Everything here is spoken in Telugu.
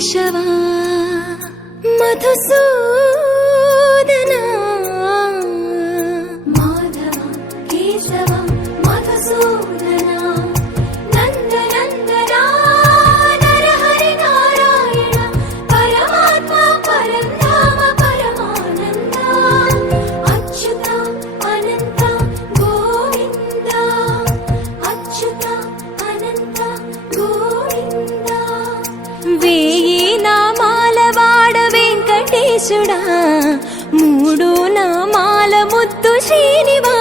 కేశవా మధుసూదనా మాధవ కేశవ మధుసూదనా నందనందనా నరహరి నారాయణ పరమాత్మ పరంధామ పరమానంద అచ్యుత అనంత గోవింద అచ్యుత అనంత గోవింద వేయి నామాల వాడ వెంకటేశుడా మూడు నామాల ముద్దు శ్రీనివాస